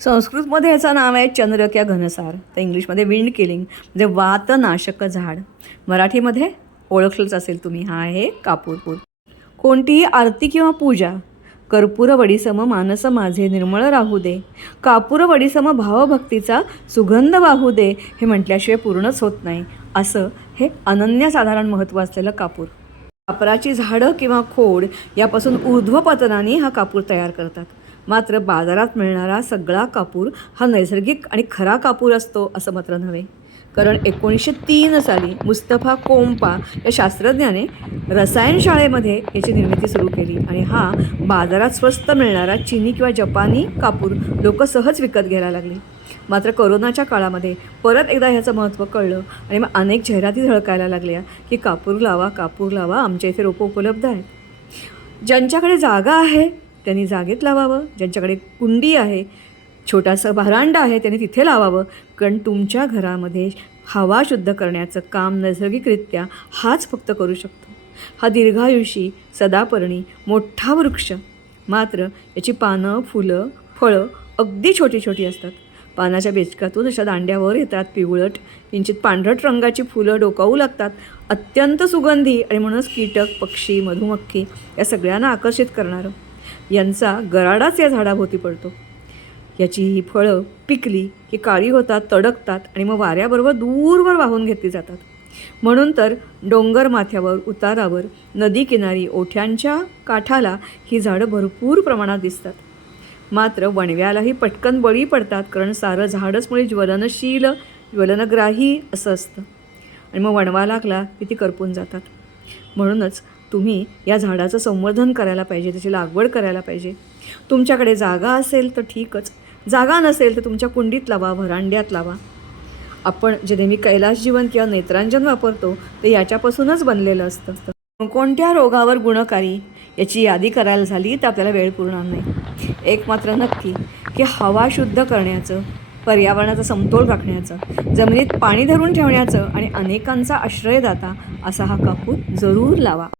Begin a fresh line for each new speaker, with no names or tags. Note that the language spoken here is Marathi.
संस्कृतमध्ये याचं नाव आहे चंद्रक्या घनसार. तर इंग्लिशमध्ये विंड किलिंग म्हणजे वातनाशक झाड. मराठीमध्ये ओळखलंच असेल तुम्ही हा आहे कापूरपूर. कोणतीही आरती किंवा पूजा कर्पूरवडीसम मानस माझे निर्मळ राहू दे. कापूरवडीसम भावभक्तीचा सुगंध वाहू दे हे म्हटल्याशिवाय पूर्णच होत नाही. असं हे अनन्यसाधारण महत्त्व असलेलं कापूर. कापराची झाडं किंवा खोड यापासून ऊर्ध्वपतनाने हा कापूर तयार करतात. मात्र बाजारात मिळणारा सगळा कापूर हा नैसर्गिक आणि खरा कापूर असतो असं मात्र नव्हे. कारण एकोणीसशे तीन साली मुस्तफा कोंपा या शास्त्रज्ञाने रसायनशाळेमध्ये याची निर्मिती सुरू केली आणि हा बाजारात स्वस्त मिळणारा चिनी किंवा जपानी कापूर लोक सहज विकत घ्यायला लागली. मात्र कोरोनाच्या काळामध्ये परत एकदा ह्याचं महत्त्व कळलं आणि मग अनेक जाहिराती झळकायला लागल्या की कापूर लावा कापूर लावा आमच्या इथे रोपं उपलब्ध आहेत. ज्यांच्याकडे जागा आहे त्यांनी जागेत लावावं. ज्यांच्याकडे कुंडी आहे छोटासा भारांडा आहे त्याने तिथे लावावं. कारण तुमच्या घरामध्ये हवा शुद्ध करण्याचं काम नैसर्गिकरित्या हाच फक्त करू शकतो. हा दीर्घायुषी सदापर्णी मोठा वृक्ष. मात्र याची पानं फुलं फळं अगदी छोटी छोटी असतात. पानाच्या बेचकातून अशा दांड्यावर येतात पिवळट किंचित पांढरट रंगाची फुलं डोकावू लागतात. अत्यंत सुगंधी आणि म्हणूनच कीटक पक्षी मधुमक्खी या सगळ्यांना आकर्षित करणारं. यांचा गराडाच या झाडाभोवती पडतो. याची ही फळं पिकली की काळी होतात तडकतात आणि मग वाऱ्याबरोबर दूरवर वाहून घेतली जातात. म्हणून तर डोंगर माथ्यावर उतारावर नदी किनारी ओठ्यांच्या काठाला ही झाडं भरपूर प्रमाणात दिसतात. मात्र वणव्यालाही पटकन बळी पडतात कारण सारं झाडच मुळे ज्वलनशील ज्वलनग्राही असं असतं. आणि मग वणवा लागला की ती करपून जातात. म्हणूनच तुम्ही या झाडाचं संवर्धन करायला पाहिजे त्याची लागवड करायला पाहिजे. तुमच्याकडे जागा असेल तर ठीकच. जागा नसेल तर तुमच्या कुंडीत लावा व्हरांड्यात लावा. आपण जे नेहमी कैलास जीवन किंवा नेत्रांजन वापरतो ते याच्यापासूनच बनलेलं असतं. कोणत्या रोगावर गुणकारी याची यादी करायला झाली तर आपल्याला वेळ पुरणार नाही. एक मात्र नक्की की हवा शुद्ध करण्याचं पर्यावरणाचा समतोल राखण्याचं जमिनीत पाणी धरून ठेवण्याचं आणि अनेकांचा आश्रयदाता असा हा कापूर जरूर लावा.